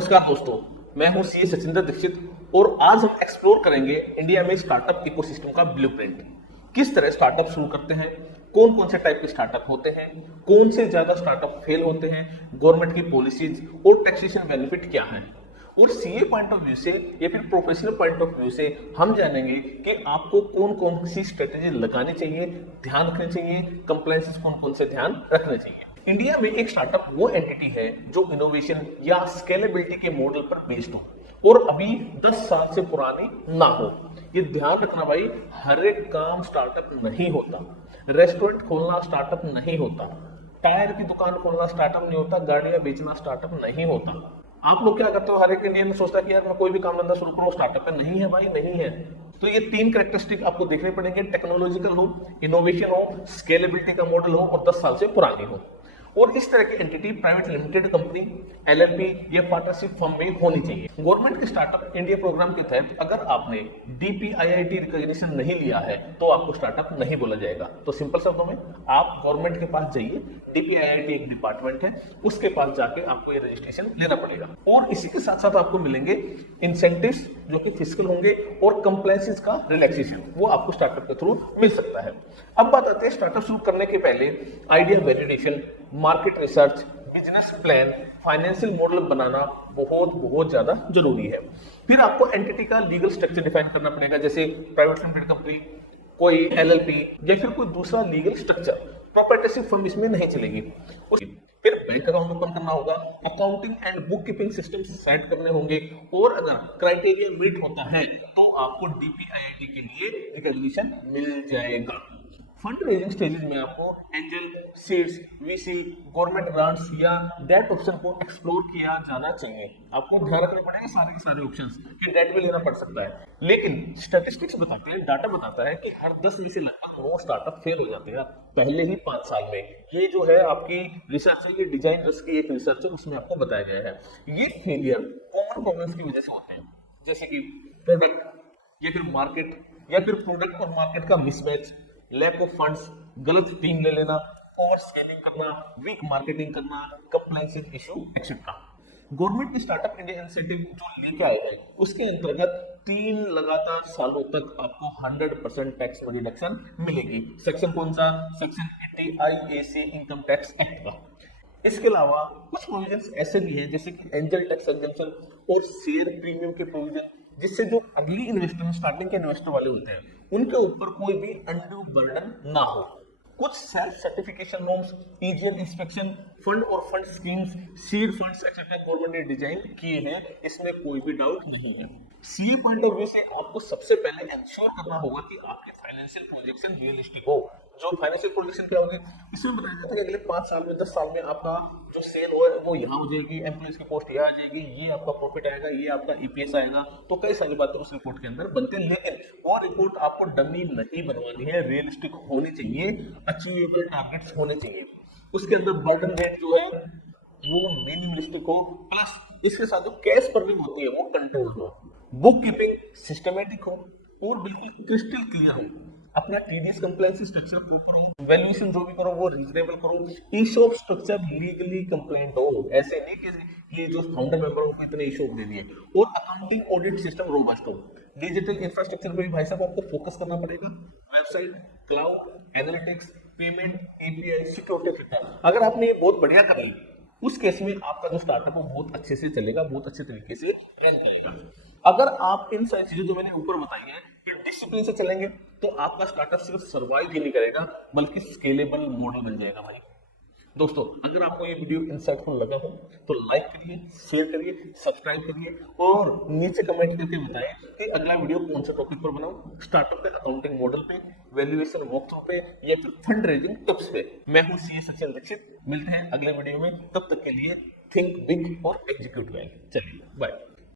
नमस्कार दोस्तों, मैं हूं सीए सचिंदर दीक्षित और आज हम एक्सप्लोर करेंगे इंडिया में स्टार्टअप इकोसिस्टम का ब्लूप्रिंट। किस तरह स्टार्टअप शुरू करते हैं, कौन कौन से टाइप के स्टार्टअप होते हैं, कौन से ज्यादा स्टार्टअप फेल होते हैं, गवर्नमेंट की पॉलिसीज और टैक्सेशन बेनिफिट क्या है, और सीए पॉइंट ऑफ व्यू से या फिर प्रोफेशनल पॉइंट ऑफ व्यू से हम जानेंगे कि आपको कौन कौन सी स्ट्रेटेजी लगानी चाहिए, ध्यान रखने चाहिए, कंप्लायंसेस कौन कौन से ध्यान रखने चाहिए। इंडिया में एक स्टार्टअप वो एंटिटी है जो इनोवेशन या स्केलेबिलिटी के मॉडल पर बेस्ड हो और अभी 10 साल से पुरानी ना हो। ये ध्यान रखना भाई, हर एक काम स्टार्टअप नहीं होता। रेस्टोरेंट खोलना स्टार्टअप नहीं होता, टायर की दुकान खोलना स्टार्टअप नहीं होता, गाड़ियां बेचना स्टार्टअप नहीं होता। आप लोग क्या करते हो, हर एक इंडियन सोचता है कि यार मैं कोई भी काम धंधा शुरू करूं स्टार्टअप है। नहीं है भाई, नहीं है। तो ये 3 कैरेक्टरिस्टिक आपको देखने पड़ेंगे, टेक्नोलॉजिकल हो, इनोवेशन हो, स्केलेबिलिटी का मॉडल हो और 10 साल से पुरानी हो। और इस तरह की entity private limited company, LLP या पार्टनरशिप फर्म में होनी चाहिए। गवर्नमेंट के स्टार्टअप इंडिया प्रोग्राम के तहत अगर आपने डीपीआईआईटी रिकॉग्निशन नहीं लिया है तो आपको स्टार्टअप नहीं बोला जाएगा। तो सिंपल शब्दों में आप गवर्नमेंट के पास जाइए, डीपीआईआईटी एक डिपार्टमेंट है, उसके पास जाके आपको ये रजिस्ट्रेशन लेना पड़ेगा। और इसी के साथ साथ आपको मिलेंगे इंसेंटिव्स जो कि फिजिकल होंगे और कंप्लायंसेस का रिलैक्सेशन, वो आपको स्टार्टअप के थ्रू मिल सकता है। अब बात आती है स्टार्टअप शुरू करने के पहले idea validation, market research, business plan, financial model बनाना बहुत ज्यादा जरूरी है। फिर आपको एंटिटी का लीगल स्ट्रक्चर डिफाइन करना पड़ेगा, जैसे प्राइवेट लिमिटेड कंपनी, कोई एलएलपी या फिर कोई दूसरा लीगल स्ट्रक्चर। प्रोप्राइटरशिप फर्म इसमें नहीं चलेगी। फिर बैंक अकाउंट ओपन करना होगा, accounting and book keeping system set करने होंगे और अगर क्राइटेरिया मीट होता है तो आपको डीपीआईआईटी के लिए रिकॉग्निशन मिल जाएगा। फंड रेजिंग स्टेजेस में आपको angel, seeds, VC, government grants या डेट ऑप्शन को एक्सप्लोर किया जाना चाहिए। आपको ध्यान रखना पड़ेगा सारे के सारे ऑप्शंस कि डेट भी लेना पड़ सकता है। लेकिन स्टैटिस्टिक्स बताते हैं, डाटा बताता है कि हर 10 में से लगभग 9 स्टार्टअप फेल हो जाते हैं पहले ही 5 साल में। ये जो है आपकी रिसर्च है, ये डिजाइन रिस्क की एक रिसर्च है, उसमें आपको बताया गया है। ये फेलियर कॉमन प्रॉब्लम्स की वजह से होते हैं, जैसे कि प्रोडक्ट या फिर मार्केट या फिर प्रोडक्ट और मार्केट का मिसमैच, लैक ऑफ फंड्स, गलत टीम ले लेना, ओवर स्केलिंग करना, वीक मार्केटिंग करना, कंप्लायंस इशू एक्सेट्रा। गवर्नमेंट की स्टार्टअप इंडिया इंसेंटिव जो लेके आए हैं उसके अंतर्गत 3 लगातार सालों तक आपको 100% टैक्स में रिडक्शन मिलेगी। सेक्शन कौन सा? Section 80 IAC income tax act का। इसके अलावा कुछ प्रोविजंस ऐसे भी हैं जैसे कि एंजल टैक्स एग्जेम्पशन और शेयर प्रीमियम के प्रोविजन, जिससे जो अर्ली इन्वेस्टर, स्टार्टिंग के इन्वेस्टर वाले होते हैं, उनके ऊपर कोई भी अनड्यू बर्डन ना हो। कुछ self certification norms, EGL inspection, fund और fund schemes, seed funds etcetera government ने डिजाइन किए हैं, इसमें कोई भी डाउट नहीं है। सीए पॉइंट ऑफ व्यू से आपको सबसे पहले इंश्योर करना होगा कि आपके फाइनेंशियल प्रोजेक्शन रियलिस्टिक हो। जो फाइनेंशियल प्रोजेक्शन क्या होगी, इसमें बताया जाता है कि अगले 5 साल में, 10 साल में आपका जो सेल हो वो यहाँ हो जाएगी, एम्प्लॉइज की पोस्ट यहाँ आ जाएगी, ये आपका प्रॉफिट आएगा, ये आपका ईपीएस आएगा। तो कई सारी बातें उस रिपोर्ट के अंदर बनते हैं, लेकिन वो रिपोर्ट आपको डमी नहीं बनवानी है, रियलिस्टिक होनी चाहिए, अचीवेबल टारगेट्स होने चाहिए। उसके अंदर बर्डन रेट जो है वो मिनिमलिस्टिक हो, प्लस इसके साथ जो कैश बर्निंग होती है वो कंट्रोल हो, बुक कीपिंग सिस्टमेटिक हो और बिल्कुल क्रिस्टल क्लियर हो, अपना टीडीएस कंप्लायंस स्ट्रक्चर प्रॉपर हो, वैल्यूएशन जो भी करो वो रीजनेबल करो, ईशॉप स्ट्रक्चर लीगली कंप्लेंट हो। ऐसे नहीं कि ये जो फाउंडर मेंबर को इतने ईशॉप दे दिए, और अकाउंटिंग ऑडिट सिस्टम रोबस्ट हो। डिजिटल इंफ्रास्ट्रक्चर पे भी भाई साहब आपको फोकस करना पड़ेगा, website, cloud, analytics, payment, API, security. अगर आपने ये बहुत बढ़िया कर ली, उस केस में आपका जो स्टार्टअप है बहुत अच्छे से चलेगा, बहुत अच्छे तरीके से रन करेगा। अगर आप इन सारी चीजें जो मैंने ऊपर बताई है फिर डिसिप्लिन से चलेंगे तो आपका स्टार्टअप सिर्फ सर्वाइव ही नहीं करेगा बल्कि स्केलेबल मॉडल बन जाएगा भाई। दोस्तों, अगर आपको ये वीडियो इंसाइटफुल लगा हो तो लाइक करिए, शेयर करिए, सब्सक्राइब करिए और नीचे कमेंट करके बताएं कि अगला वीडियो कौन सा टॉपिक पर बनाऊं, स्टार्टअप पे, अकाउंटिंग मॉडल पे, वैल्यूएशन वॉकथ्रू पे या फिर फंड रेजिंग टिप्स पे। मैं हूं सीए सचिन दीक्षित, मिलते हैं अगले वीडियो में, तब तक के लिए थिंक बिग और एग्जीक्यूट वेल। चलिए बाय।